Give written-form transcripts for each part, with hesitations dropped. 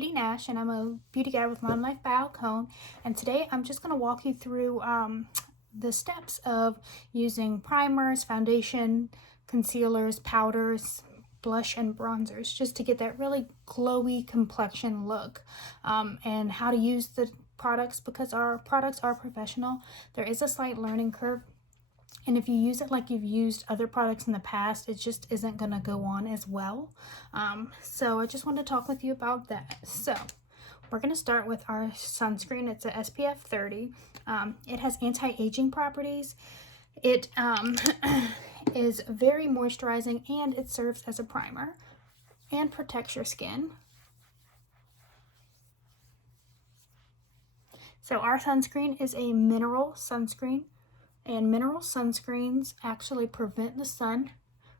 Katie Nash, and I'm a beauty guide with LimeLife by Alcone. And today I'm just going to walk you through the steps of using primers, foundation, concealers, powders, blush, and bronzers just to get that really glowy complexion look, and how to use the products because our products are professional. There is a slight learning curve. And if you use it like you've used other products in the past, it just isn't going to go on as well. So I just wanted to talk with you about that. So we're going to start with our sunscreen. It's a SPF 30. It has anti-aging properties. It is very moisturizing, and it serves as a primer and protects your skin. So our sunscreen is a mineral sunscreen. And mineral sunscreens actually prevent the sun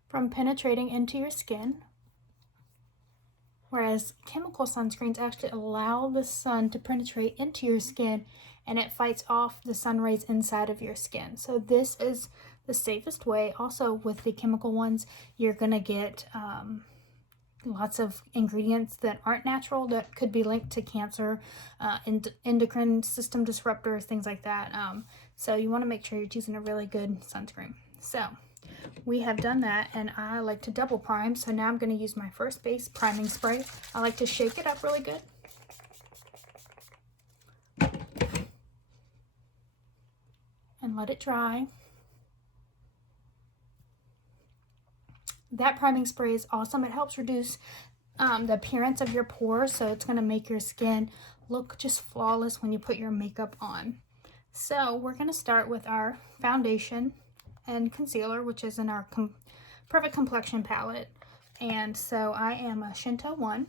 from penetrating into your skin, whereas chemical sunscreens actually allow the sun to penetrate into your skin, and it fights off the sun rays inside of your skin. So this is the safest way. Also, with the chemical ones, you're going to get lots of ingredients that aren't natural that could be linked to cancer, endocrine system disruptors, things like that. So you want to make sure you're choosing a really good sunscreen. So we have done that, and I like to double prime. So now I'm going to use my first base priming spray. I like to shake it up really good. And let it dry. That priming spray is awesome. It helps reduce the appearance of your pores, so it's going to make your skin look just flawless when you put your makeup on. So we're going to start with our foundation and concealer, which is in our Perfect Complexion palette. And so I am a Shinto 1.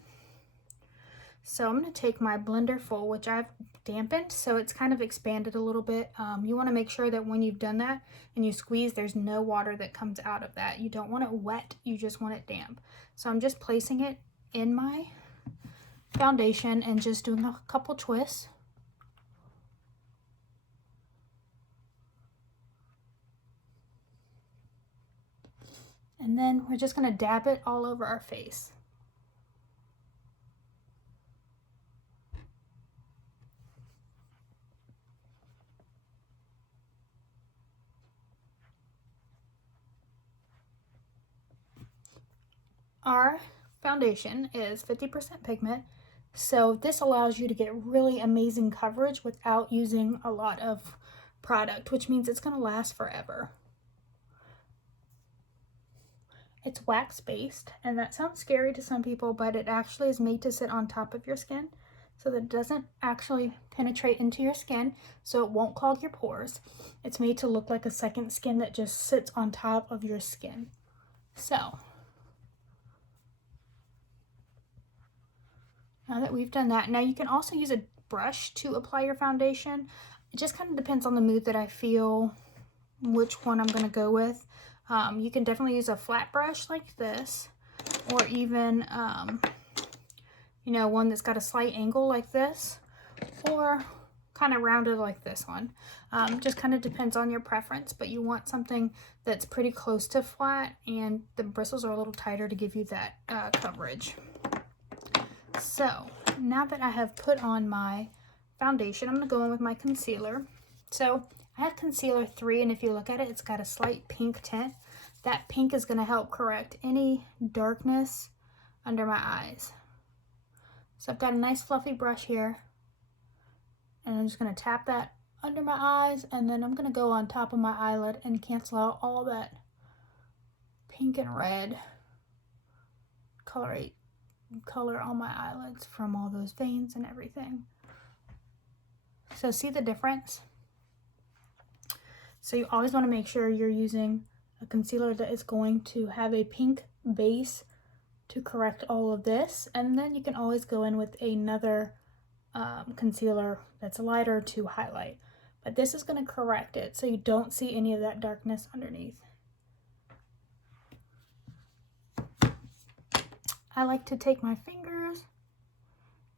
So I'm going to take my blender full, which I've dampened, so it's kind of expanded a little bit. You want to make sure that when you've done that and you squeeze, there's no water that comes out of that. You don't want it wet, you just want it damp. So I'm just placing it in my foundation and just doing a couple twists. And then we're just going to dab it all over our face. Our foundation is 50% pigment, so this allows you to get really amazing coverage without using a lot of product, which means it's going to last forever. It's wax-based, and that sounds scary to some people, but it actually is made to sit on top of your skin so that it doesn't actually penetrate into your skin, so it won't clog your pores. It's made to look like a second skin that just sits on top of your skin. So now that we've done that, now you can also use a brush to apply your foundation. It just kind of depends on the mood that I feel which one I'm going to go with. You can definitely use a flat brush like this, or even, you know, one that's got a slight angle like this, or kind of rounded like this one. Just kind of depends on your preference, but you want something that's pretty close to flat, and the bristles are a little tighter to give you that coverage. So now that I have put on my foundation, I'm going to go in with my concealer. So I have concealer 3, and if you look at it, it's got a slight pink tint. That pink is going to help correct any darkness under my eyes. So I've got a nice fluffy brush here, and I'm just going to tap that under my eyes, and then I'm going to go on top of my eyelid and cancel out all that pink and red color on my eyelids from all those veins and everything. So see the difference? So you always want to make sure you're using a concealer that is going to have a pink base to correct all of this, and then you can always go in with another concealer that's lighter to highlight, but this is going to correct it so you don't see any of that darkness underneath. I like to take my fingers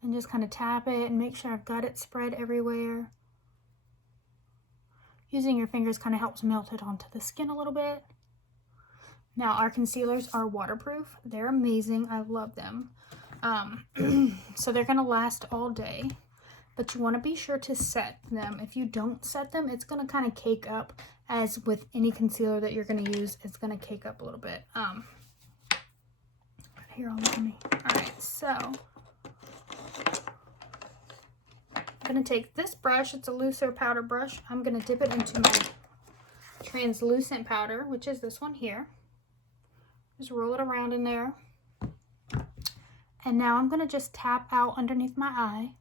and just kind of tap it and make sure I've got it spread everywhere. Using your fingers kind of helps melt it onto the skin a little bit. Now, our concealers are waterproof. They're amazing. I love them. So they're going to last all day, but you want to be sure to set them. If you don't set them, it's going to kind of cake up, as with any concealer that you're going to use, it's going to cake up a little bit. Here, on me. All right, so I'm going to take this brush. It's a looser powder brush. I'm going to dip it into my translucent powder, which is this one here. Just roll it around in there. And now I'm going to just tap out underneath my eye.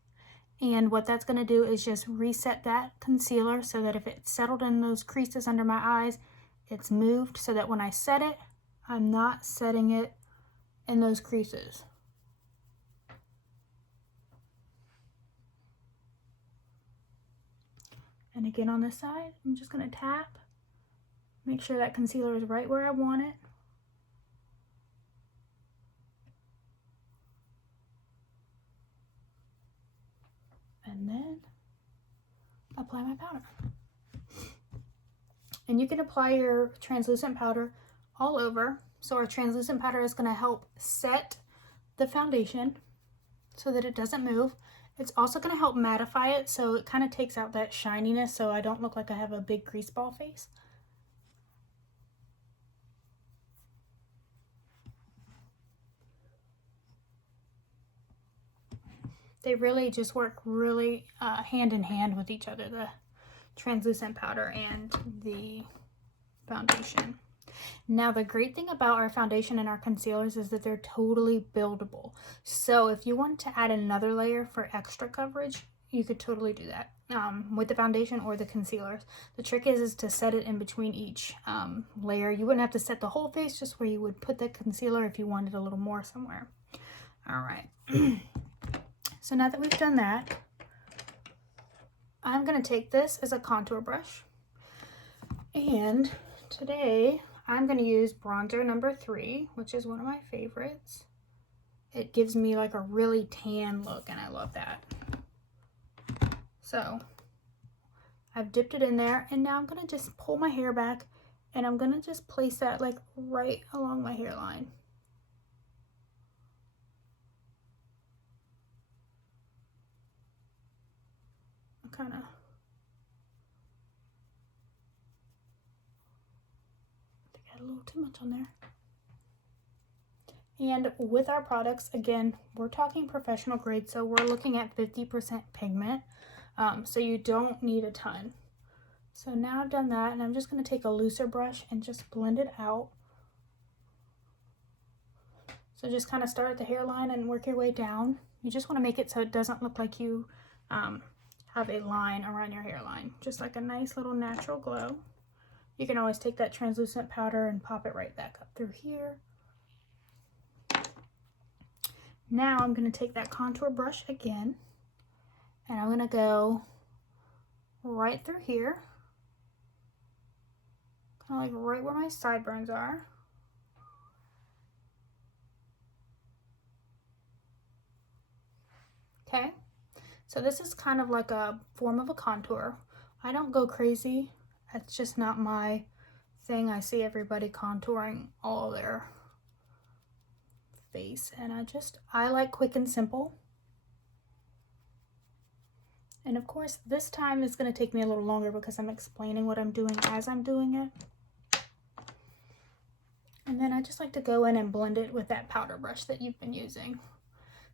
And what that's going to do is just reset that concealer so that if it's settled in those creases under my eyes, it's moved so that when I set it, I'm not setting it in those creases. And again on this side, I'm just going to tap. Make sure that concealer is right where I want it. And then apply my powder. And you can apply your translucent powder all over. So our translucent powder is going to help set the foundation so that it doesn't move. It's also going to help mattify it, so it kind of takes out that shininess so I don't look like I have a big grease ball face. They really just work really hand in hand with each other, the translucent powder and the foundation. Now, the great thing about our foundation and our concealers is that they're totally buildable. So if you want to add another layer for extra coverage, you could totally do that with the foundation or the concealers. The trick is to set it in between each layer. You wouldn't have to set the whole face, just where you would put the concealer if you wanted a little more somewhere. All right. So now that we've done that, I'm going to take this as a contour brush. And today I'm going to use bronzer number 3, which is one of my favorites. It gives me like a really tan look, and I love that. So I've dipped it in there, and now I'm going to just pull my hair back, and I'm going to just place that like right along my hairline. Kind of a little too much on there. And with our products, again, we're talking professional grade, so we're looking at 50% pigment, so you don't need a ton. So now I've done that, and I'm just going to take a looser brush and just blend it out. So just kind of start at the hairline and work your way down. You just want to make it so it doesn't look like you have a line around your hairline, just like a nice little natural glow. You can always take that translucent powder and pop it right back up through here. Now I'm going to take that contour brush again, and I'm going to go right through here, kind of like right where my sideburns are. Okay. So this is kind of like a form of a contour. I don't go crazy. That's just not my thing. I see everybody contouring all their face, and I like quick and simple. And of course, this time is going to take me a little longer because I'm explaining what I'm doing as I'm doing it. And then I just like to go in and blend it with that powder brush that you've been using,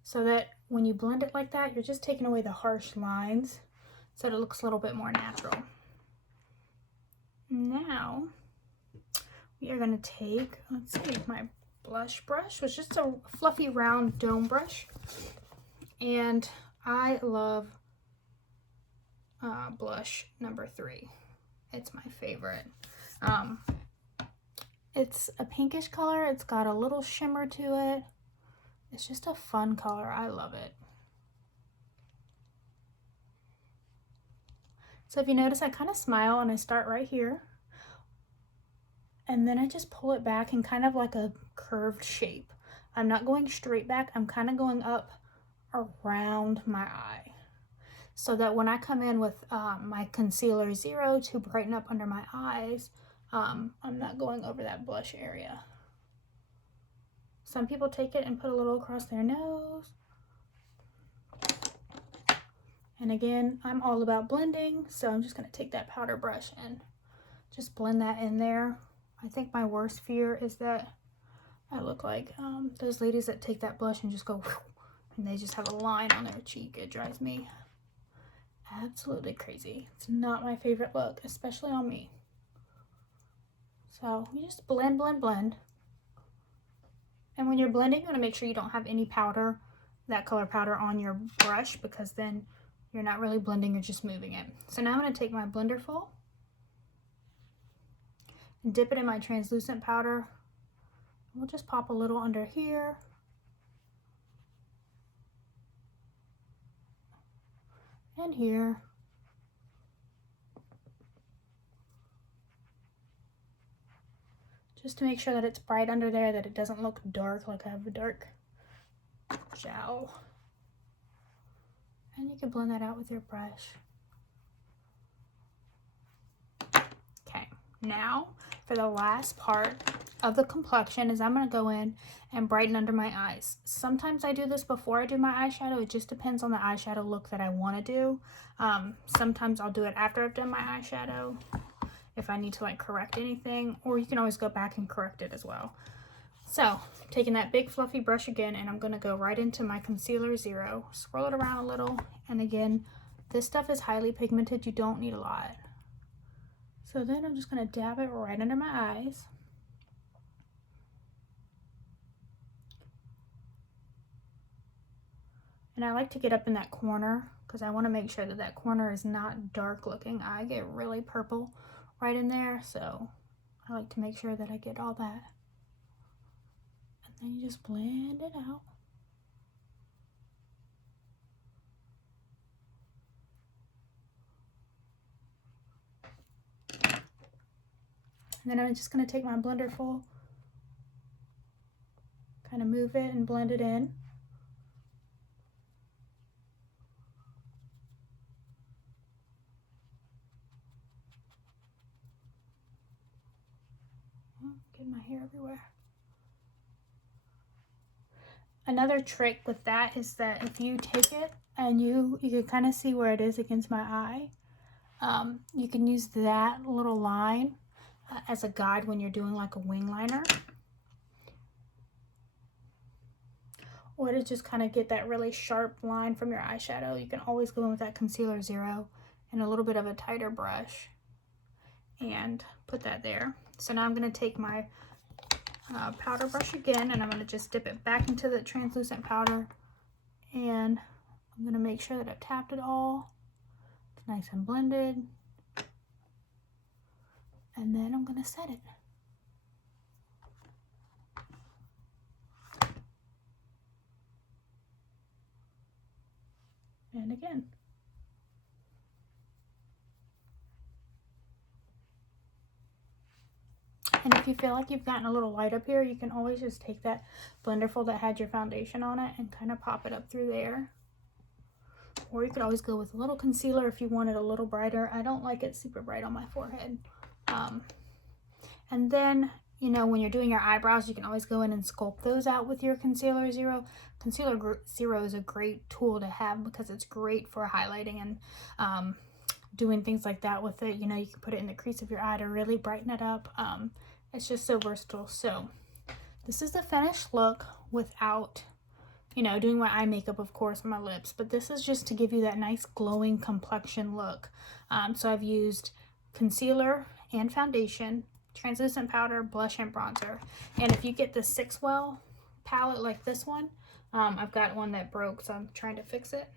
so that when you blend it like that, you're just taking away the harsh lines so that it looks a little bit more natural. Now we are going to take, let's see, my blush brush, which is just a fluffy round dome brush, and I love blush number 3. It's my favorite. It's a pinkish color. It's got a little shimmer to it. It's just a fun color. I love it. So if you notice, I kind of smile and I start right here, and then I just pull it back in kind of like a curved shape. I'm not going straight back. I'm kind of going up around my eye, so that when I come in with my concealer 0 to brighten up under my eyes, I'm not going over that blush area. Some people take it and put a little across their nose. And again, I'm all about blending, so I'm just going to take that powder brush and just blend that in there. I think my worst fear is that I look like those ladies that take that blush and just go whew, and they just have a line on their cheek. It drives me absolutely crazy. It's not my favorite look, especially on me. So you just blend, blend, blend. And when you're blending, you want to make sure you don't have any powder, that color powder, on your brush, because then you're not really blending, you're just moving it. So now I'm going to take my blender full and dip it in my translucent powder. We'll just pop a little under here. And here. Just to make sure that it's bright under there, that it doesn't look dark, like I have a dark jowl. And you can blend that out with your brush. Okay, now for the last part of the complexion is I'm going to go in and brighten under my eyes. Sometimes I do this before I do my eyeshadow. It just depends on the eyeshadow look that I want to do. Sometimes I'll do it after I've done my eyeshadow if I need to like correct anything, or you can always go back and correct it as well. So taking that big fluffy brush again, and I'm going to go right into my concealer 0, swirl it around a little, and again, this stuff is highly pigmented, you don't need a lot. So then I'm just going to dab it right under my eyes. And I like to get up in that corner because I want to make sure that that corner is not dark looking. I get really purple right in there, so I like to make sure that I get all that. And then you just blend it out. And then I'm just going to take my blender full, kind of move it and blend it in. Getting my hair everywhere. Another trick with that is that if you take it and you can kind of see where it is against my eye, you can use that little line as a guide when you're doing like a wing liner. Or to just kind of get that really sharp line from your eyeshadow. You can always go in with that concealer 0 and a little bit of a tighter brush and put that there. So now I'm going to take my powder brush again, and I'm going to just dip it back into the translucent powder, and I'm going to make sure that I've tapped it all. It's nice and blended, and then I'm going to set it. And again. And if you feel like you've gotten a little light up here, you can always just take that blenderful that had your foundation on it and kind of pop it up through there. Or you could always go with a little concealer if you want it a little brighter. I don't like it super bright on my forehead. And then, you know, when you're doing your eyebrows, you can always go in and sculpt those out with your concealer 0. Concealer 0 is a great tool to have because it's great for highlighting and doing things like that with it. You know, you can put it in the crease of your eye to really brighten it up. It's just so versatile. So this is the finished look without, you know, doing my eye makeup, of course, on my lips. But this is just to give you that nice glowing complexion look. So I've used concealer and foundation, translucent powder, blush, and bronzer. And if you get the 6well palette like this one, I've got one that broke, so I'm trying to fix it.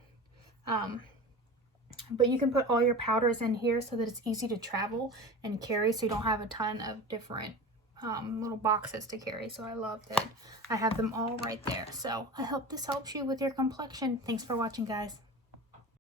But you can put all your powders in here so that it's easy to travel and carry, so you don't have a ton of different little boxes to carry. So I love that I have them all right there. So I hope this helps you with your complexion. Thanks for watching, guys.